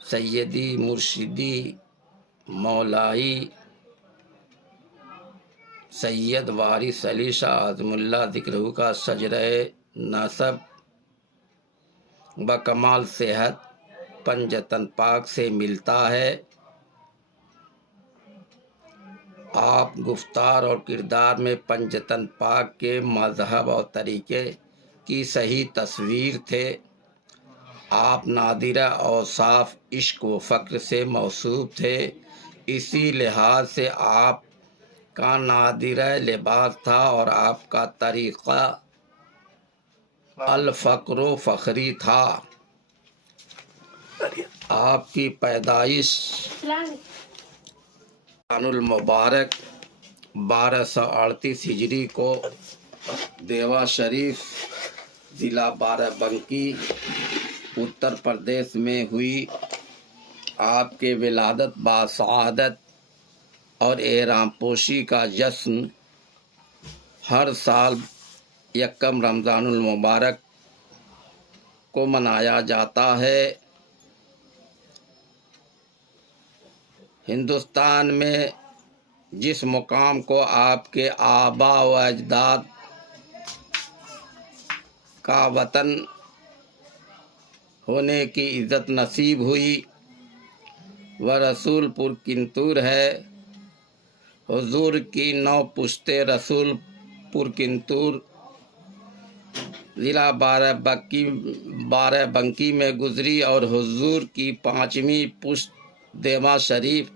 सैयदी मुर्शिदी मौलाई सैयद वारिस अली शाह आज़मुल्लाह ज़िक्रुहू का शजरे नसब बकमाल सेहत पंजतन पाक से मिलता है। आप गुफ्तार और किरदार में पंजतन पाक के मज़हब और तरीक़े की सही तस्वीर थे। आप नादिरा और साफ इश्क व फ़क्र से मौसूफ थे। इसी लिहाज से आप का नादिरा लिबास था और आपका तरीक़ा अल-फ़क्र फ़ख्री था। आपकी पैदाइश रमज़ानुल मुबारक 1238 हिजरी को देवा शरीफ ज़िला बाराबंकी उत्तर प्रदेश में हुई। आपके विलादत बासआदत और एहराम पोशी का जश्न हर साल यकम रमज़ानुल मुबारक को मनाया जाता है। हिंदुस्तान में जिस मुकाम को आपके आबा व अजदाद का वतन होने की इज़्ज़त नसीब हुई वह रसूलपुर किंतूर है। हुजूर की 9 पुश्ते रसूलपुर किंतूर ज़िला बाराबंकी में गुजरी और हुजूर की 5वीं पुश्त देवा शरीफ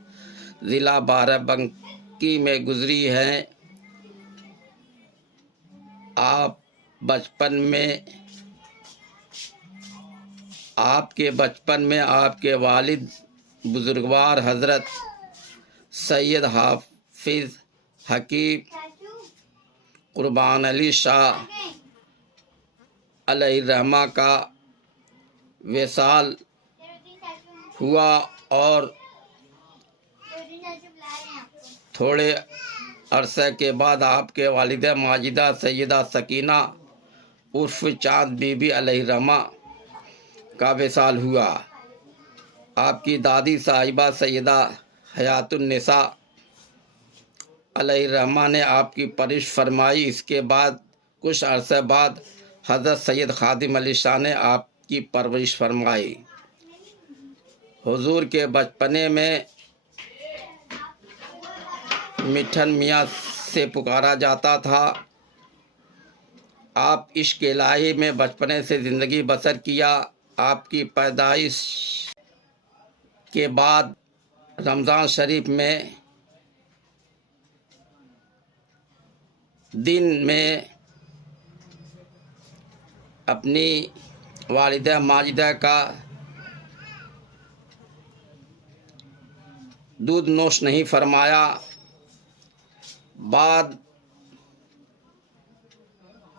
ज़िला बाराबंकी में गुजरी है। आपके बचपन में आपके वालिद बुजुर्गवार हज़रत सैयद हाफिज़ हकीम कुर्बान अली शाह अलैहिर्रहमा का विसाल हुआ और थोड़े अरसे के बाद आपके वालिदा माजिदा सैयदा सकीना उर्फ चाँद बीबी अलैहिर्रहमा का विसाल हुआ। आपकी दादी साहिबा सैयदा हयातुन्निसा अलैहिर्रहमा ने आपकी परवरिश फरमाई। इसके बाद कुछ अरसे बाद हज़रत सैयद खादिम अली शाह ने आपकी परवरिश फरमाई। हुजूर के बचपने में मिठन मियाँ से पुकारा जाता था। आप इश्क इलाही में बचपने से ज़िंदगी बसर किया। आपकी पैदाइश के बाद रमज़ान शरीफ में दिन में अपनी वालिदा माजिदा का दूध नोश नहीं फरमाया। बाद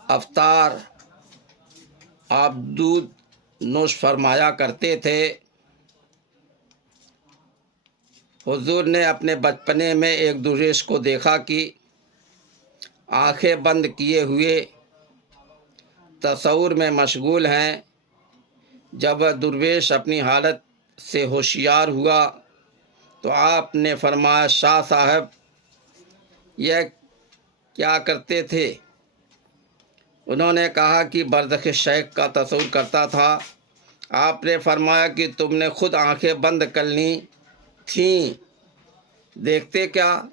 अफ्तार आप दूध नोश फरमाया करते थे। हुजूर ने अपने बचपने में एक दुर्वेश को देखा कि आंखें बंद किए हुए तसव्वुर में मशगूल हैं। जब वह दुर्वेश अपनी हालत से होशियार हुआ तो आपने फरमाया, शाह साहब यह क्या करते थे? उन्होंने कहा कि बरज़ख़ शेख का तसव्वुर करता था। आपने फरमाया कि तुमने खुद आंखें बंद कर ली थीं, देखते क्या?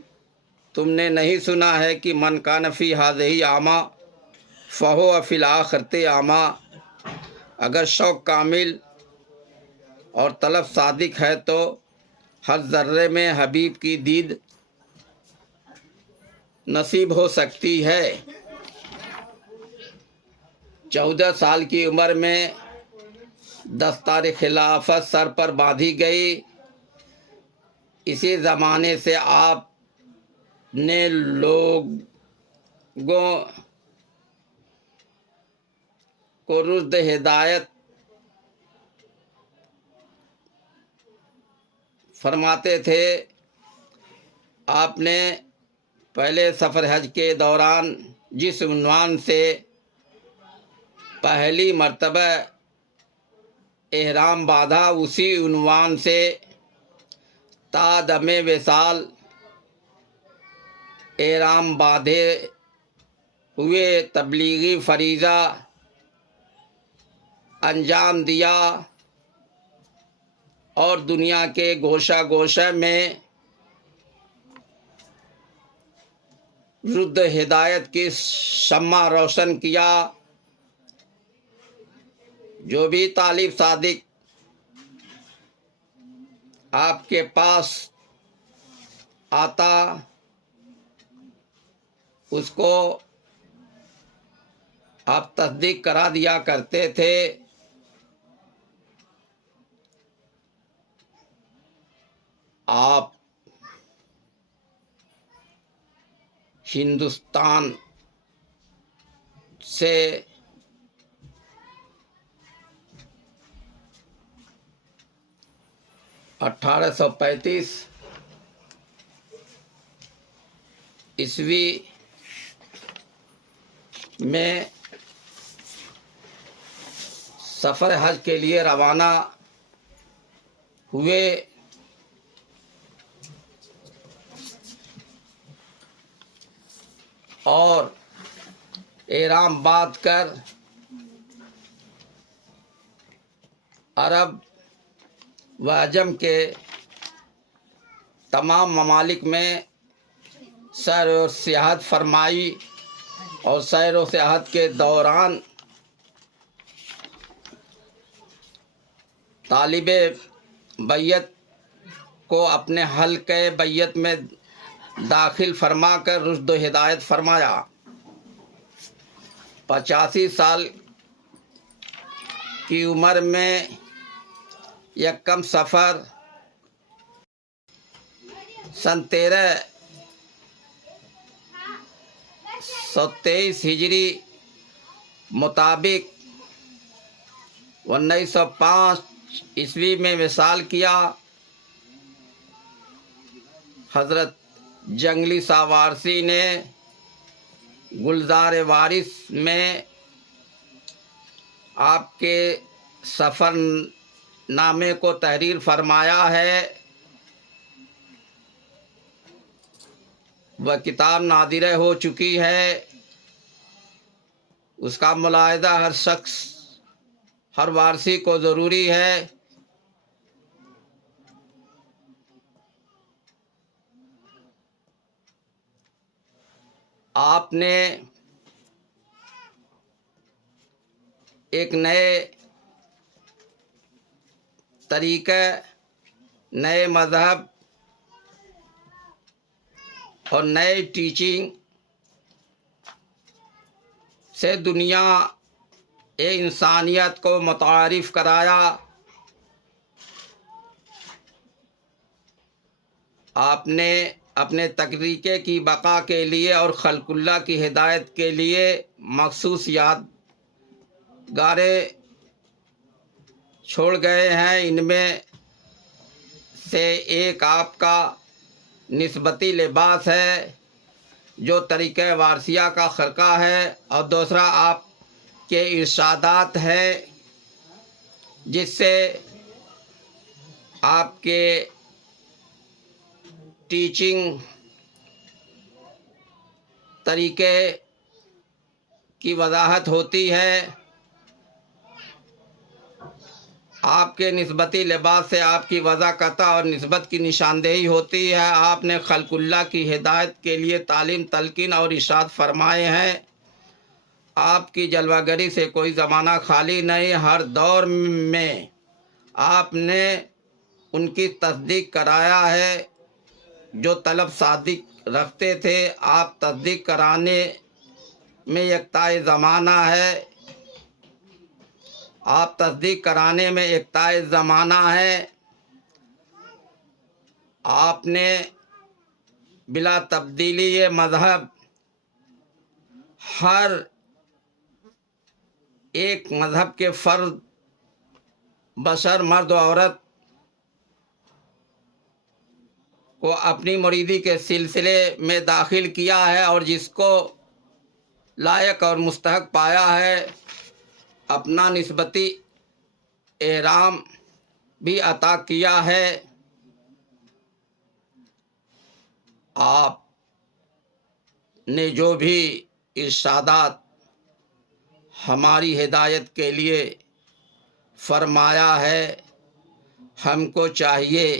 तुमने नहीं सुना है कि मन कान फ़ी हाज़िही आमा फ़हुव फ़िल आख़िरति आमा। अगर शौक़ कामिल और तलब सादिक है तो हर ज़र्रे में हबीब की दीद नसीब हो सकती है। 14 साल की उम्र में दस्तार खिलाफत सर पर बांधी गई। इसी ज़माने से आपने लोगों को रुश्द हिदायत फरमाते थे। आपने पहले सफ़र हज के दौरान जिस उन्वान से पहली मर्तबा एहराम बांधा, उसी उन्वान से तादमे विसाल एहराम बांधे हुए तबलीगी फरीज़ा अंजाम दिया और दुनिया के गोशा गोशा में रुद्द हिदायत की शम्मा रोशन किया। जो भी तालिब सादिक आपके पास आता, उसको आप तस्दीक करा दिया करते थे। आप हिंदुस्तान से 1835 ईस्वी में सफ़र हज के लिए रवाना हुए। और एहराम बांध कर अरब व अजम के तमाम ममालिक में सैर व सियाहत फरमाई और सैर व सियाहत के दौरान तालिबे बैयत को अपने हल्के बैयत में दाखिल फरमा कर रुश्द व हिदायत फरमाया। 85 साल की उम्र में यकम सफ़र सन 1323 हिजरी मुताबिक 1905 ईस्वी में विसाल किया। हज़रत जंगली सावारसी ने गुलजार वारिस में आपके सफ़र नामे को तहरीर फरमाया है। वह किताब नादिर हो चुकी है। उसका मुलाहिदा हर शख्स, हर वारसी को ज़रूरी है। आपने एक नए तरीक़े, नए मज़हब और नए टीचिंग से दुनिया इंसानियत को मुतारिफ़ कराया। आपने अपने तरीक़े की बका के लिए और खल्कुल्लाह की हिदायत के लिए मखसूस यादगारें छोड़ गए हैं। इनमें से एक आपका निस्बती लिबास है जो तरीक़े वारसिया का खरका है, और दूसरा आपके इरशादात है जिससे आपके टीचिंग तरीक़े की वजाहत होती है। आपके निस्बती लिबास से आपकी वज़ाकता और निस्बत की निशानदेही होती है। आपने खल्कुल्लाह की हिदायत के लिए तालीम, तलकीन और इरशाद फरमाए हैं। आपकी जलवागरी से कोई ज़माना खाली नहीं। हर दौर में आपने उनकी तस्दीक कराया है जो तलब सादिक रखते थे। आप तस्दीक कराने में यकताए ज़माना है। आप तस्दीक कराने में यकताए ज़माना है। आपने बिला तब्दीली ये मज़हब हर एक मज़हब के फ़र्द, बशर, मर्द और औरत को अपनी मुरीदी के सिलसिले में दाखिल किया है, और जिसको लायक और मुस्तहक पाया है अपना निस्बती एहराम भी अता किया है। आपने जो भी इरशादात हमारी हिदायत के लिए फरमाया है, हमको चाहिए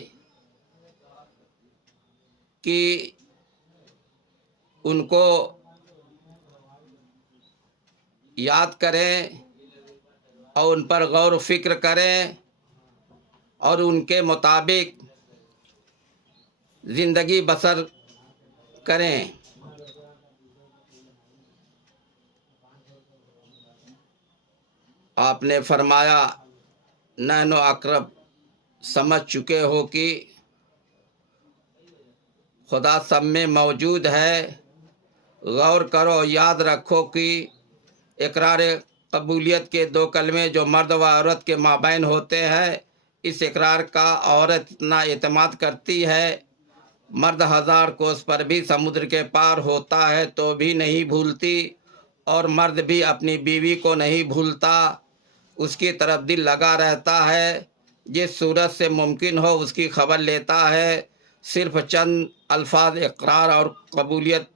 कि उनको याद करें और उन पर गौर फिक्र करें और उनके मुताबिक ज़िंदगी बसर करें। आपने फरमाया, नैनो अकरब समझ चुके हो कि खुदा सब में मौजूद है। गौर करो, याद रखो कि इकरार कबूलियत के दो कलमे जो मर्द व औरत के माबैन होते हैं, इस इकरार का औरत इतना एतमाद करती है, मर्द 1000 कोस पर भी समुद्र के पार होता है तो भी नहीं भूलती, और मर्द भी अपनी बीवी को नहीं भूलता, उसकी तरफ दिल लगा रहता है, जिस सूरत से मुमकिन हो उसकी खबर लेता है। सिर्फ चंद अल्फाज इकरार और कबूलियत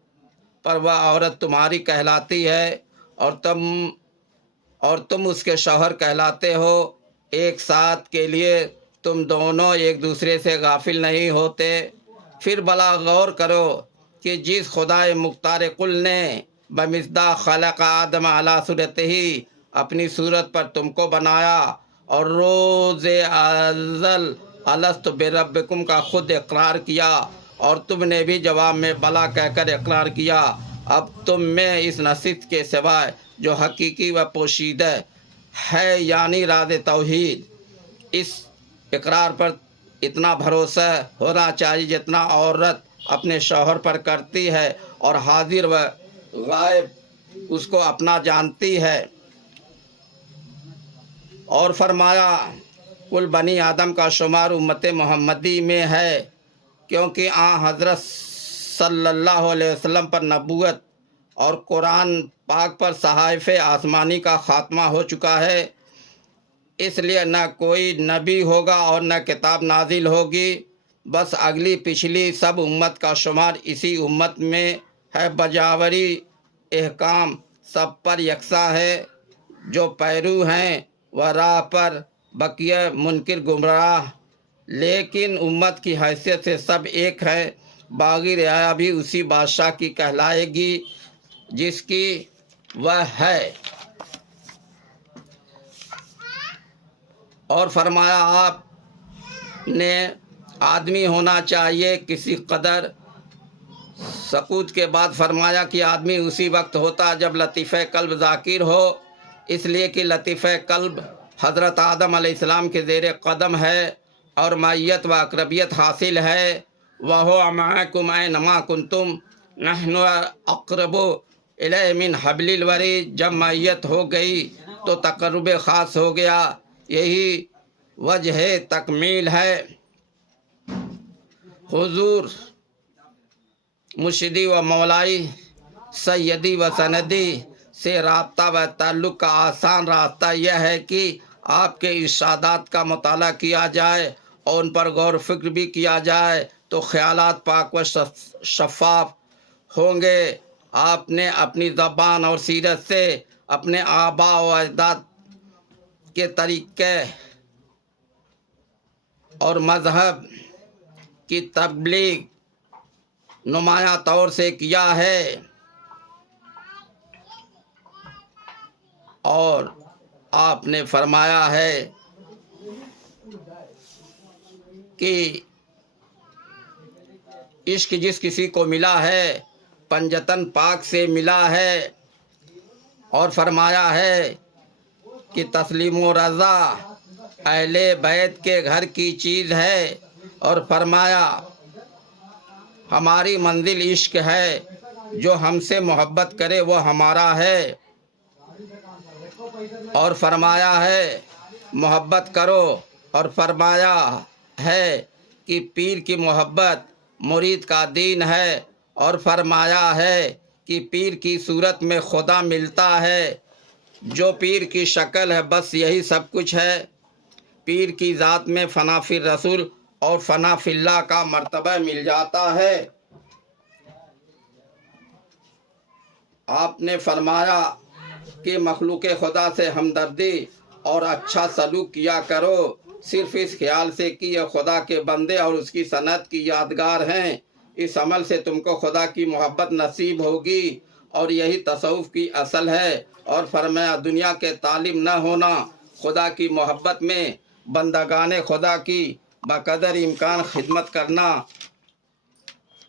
पर वह औरत तुम्हारी कहलाती है और तुम उसके शौहर कहलाते हो। एक साथ के लिए तुम दोनों एक दूसरे से गाफिल नहीं होते। फिर भला गौर करो कि जिस खुदाए मुख्तार कुल ने बमिज़दा खलक़ आदम अला सूरतिही अपनी सूरत पर तुमको बनाया और रोज़े अज़ल अलस्तु बिरब्बिकुम का खुद इकरार किया और तुमने भी जवाब में बला कहकर इकरार किया, अब तुम में इस नसीहत के सिवाय जो हकीकी व पोशीदा है यानी राज तौहीद, इस इकरार पर इतना भरोसा होना चाहिए जितना औरत अपने शौहर पर करती है और हाजिर व गायब उसको अपना जानती है। और फरमाया, कुल बनी आदम का शुमार उम्मत मोहम्मदी में है, क्योंकि हज़रत सल्लल्लाहु अलैहि वसल्लम पर नबूवत और कुरान पाक पर सहाइफ़ आसमानी का ख़ात्मा हो चुका है। इसलिए न कोई नबी होगा और न किताब नाजिल होगी, बस अगली पिछली सब उम्मत का शुमार इसी उम्मत में है। बजावरी एहकाम सब पर यकसा है, जो पैरू हैं वह राह पर, बकिया मुनकिर गुमराह, लेकिन उम्मत की हैसियत से सब एक है। बागी रियाया भी उसी बादशाह की कहलाएगी जिसकी वह है। और फरमाया, आपने आदमी होना चाहिए किसी कदर सकूत के बाद फरमाया कि आदमी उसी वक्त होता जब लतीफ़े कल्ब ज़ाकिर हो, इसलिए कि लतीफ़े कल्ब हज़रत आदम अलैहिस्सलाम के ज़ेर कदम है और मैयत व अक़रबियत हासिल है। वहो माकुम ऐनमा कुंतुम नहनु अक़रबु इलैहि मिन हब्लिल वरीद, जब मैयत हो गई तो तक़र्रुब ख़ास हो गया, यही वजह तकमील है। हुजूर मुर्शिदी व मौलाई सैयदी व सनदी से राब्ता व ताल्लुक़ का आसान रास्ता यह है कि आपके इरशादात का मुताला किया जाए और उन पर गौर फिक्र भी किया जाए तो ख़यालात पाक व शफ़ाफ होंगे। आपने अपनी ज़बान और सीरत से अपने आबा व अजदाद के तरीक़े और मज़हब की तबलीग नुमायाँ तौर से किया है, और आपने फरमाया है कि इश्क जिस किसी को मिला है पंजतन पाक से मिला है, और फरमाया है कि तस्लीम व रज़ा अहले बैत के घर की चीज़ है, और फरमाया हमारी मंजिल इश्क है, जो हमसे मोहब्बत करे वो हमारा है, और फरमाया है मोहब्बत करो, और फरमाया है कि पीर की मोहब्बत मुरीद का दीन है, और फरमाया है कि पीर की सूरत में खुदा मिलता है, जो पीर की शक्ल है बस यही सब कुछ है। पीर की ज़ात में फ़ना फिर रसूल और फ़ना फिल्लाह का मर्तबा मिल जाता है। आपने फरमाया कि मखलूक खुदा से हमदर्दी और अच्छा सलूक किया करो, सिर्फ इस ख्याल से कि यह खुदा के बंदे और उसकी सनत की यादगार हैं। इस अमल से तुमको खुदा की मोहब्बत नसीब होगी और यही तसव्वुफ की असल है। और फरमाया दुनिया के तालिब न होना, खुदा की मोहब्बत में बंदगाने खुदा की बकदर इम्कान खिदमत करना,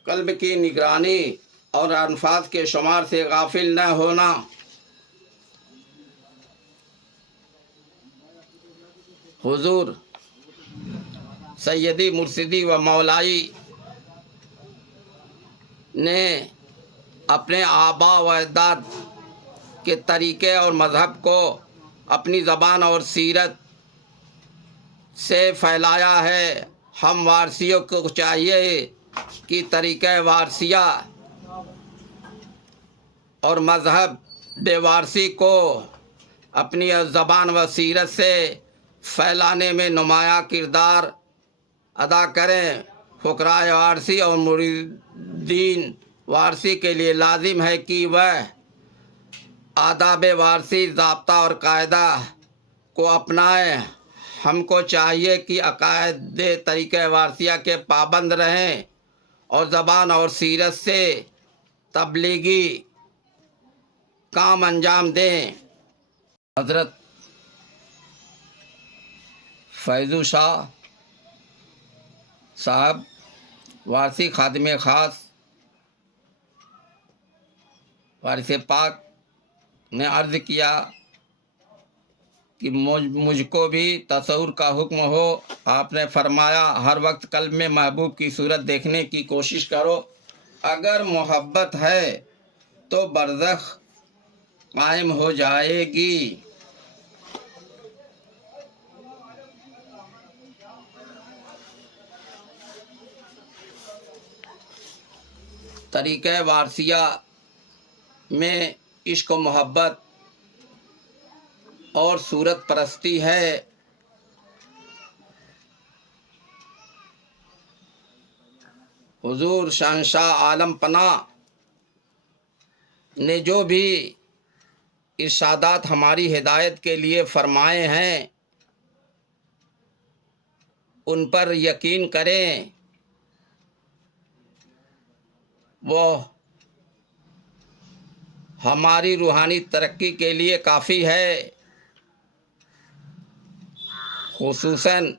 कल्ब की निगरानी और अनफाज के शुमार से गाफिल न होना। हुजूर सैयदी मुर्शिदी व मौलाई ने अपने आबा व अजदाद के तरीक़े और मज़हब को अपनी ज़बान और सीरत से फैलाया है। हम वारसियों को चाहिए कि तरीक़े वारसिया और मज़हब बेवारसी को अपनी ज़बान व सीरत से फैलाने में नुमाया किरदार अदा करें। फ़ुक़राए वारसी और मुरीदीन वारसी के लिए लाजिम है कि वह आदाब वारसी ज़ाब्ता और कायदा को अपनाएं। हमको चाहिए कि अकायद तरीक़े वारसिया के पाबंद रहें और ज़बान और सीरत से तबलीगी काम अंजाम दें। हज़रत फैज़ू शाह साहब वारसी खादिम ख़ास वारिस पाक ने अर्ज़ किया कि मुझको भी तसव्वुर का हुक्म हो। आपने फरमाया हर वक्त कल्ब में महबूब की सूरत देखने की कोशिश करो। अगर मोहब्बत है तो बरज़ख कायम हो जाएगी। तरीक़े वारसिया में इश्क मोहब्बत और सूरत परस्ती है। हुजूर शहंशाह आलम पना ने जो भी इरशादात हमारी हिदायत के लिए फरमाए हैं उन पर यकीन करें। वो हमारी रूहानी तरक्की के लिए काफ़ी है। खुसूसन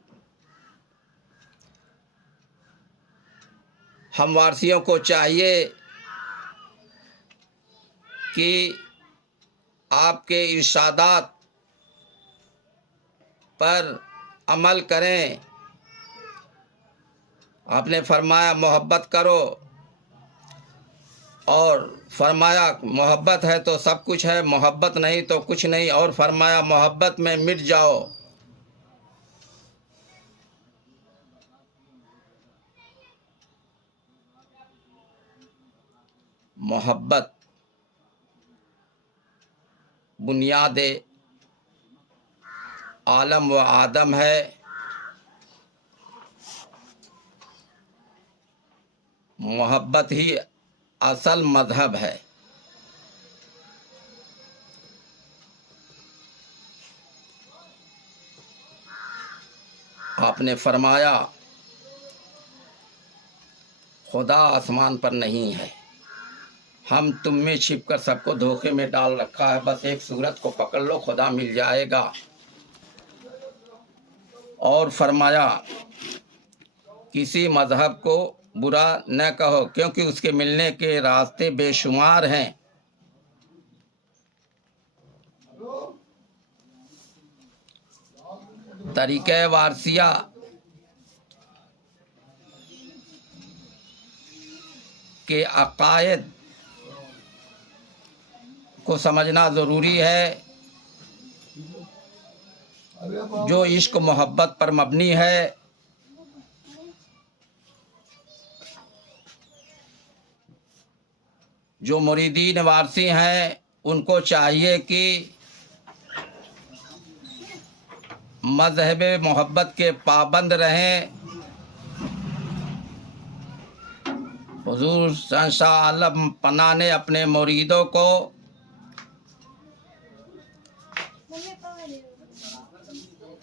हम वारसियों को चाहिए कि आपके इरशादात पर अमल करें। आपने फरमाया मोहब्बत करो और फरमाया मोहब्बत है तो सब कुछ है, मोहब्बत नहीं तो कुछ नहीं। और फरमाया मोहब्बत में मिट जाओ। मोहब्बत बुनियाद आलम व आदम है। मोहब्बत ही असल मज़हब है। आपने फरमाया खुदा आसमान पर नहीं है, हम तुम में छिपकर सबको धोखे में डाल रखा है। बस एक सूरत को पकड़ लो, खुदा मिल जाएगा। और फरमाया किसी मज़हब को बुरा न कहो क्योंकि उसके मिलने के रास्ते बेशुमार हैं। तरीक़े वारसिया के अकायद को समझना ज़रूरी है जो इश्क मोहब्बत पर मबनी है। जो मुरीदीन वारसी हैं उनको चाहिए कि मज़हब मोहब्बत के पाबंद रहें। हुजूर शहंशाह आलम पना ने अपने मुरीदों को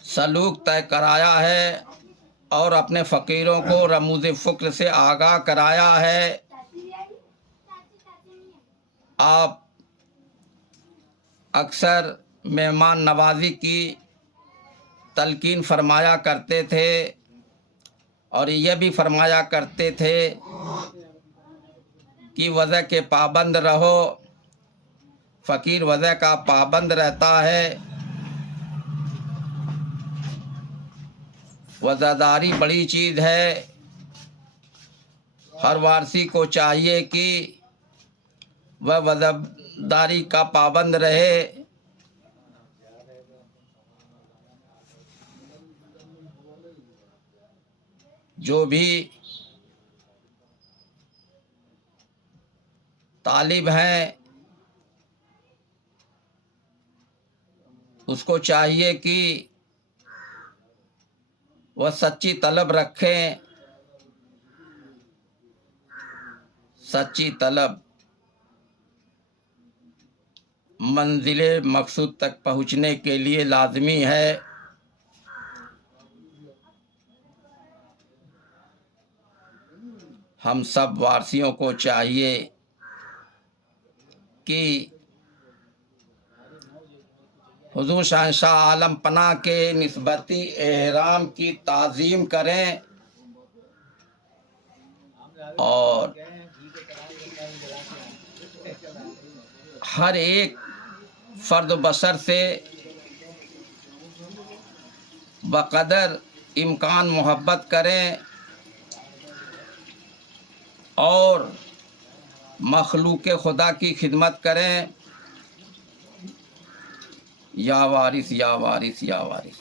सलूक तय कराया है और अपने फ़कीरों को रमूज़ फ़ुक्र से आगाह कराया है। आप अक्सर मेहमान नवाजी की तलकीन फरमाया करते थे और यह भी फरमाया करते थे कि वज़ा के पाबंद रहो। फ़कीर वज़ा का पाबंद रहता है। वज़ादारी बड़ी चीज़ है। हर वारसी को चाहिए कि वह वज़ादारी का पाबंद रहे। जो भी तालिब हैं उसको चाहिए कि वह सच्ची तलब रखें। सच्ची तलब मंजिले मकसूद तक पहुँचने के लिए लाजमी है। हम सब वारसियों को चाहिए कि हुजूर शहंशाह आलम पना के निस्बती एहराम की ताज़ीम करें और हर एक फ़र्द बशर से बक़दर इम्कान मोहब्बत करें और मखलूक खुदा की खिदमत करें। या वारिस या वारिस या वारिस।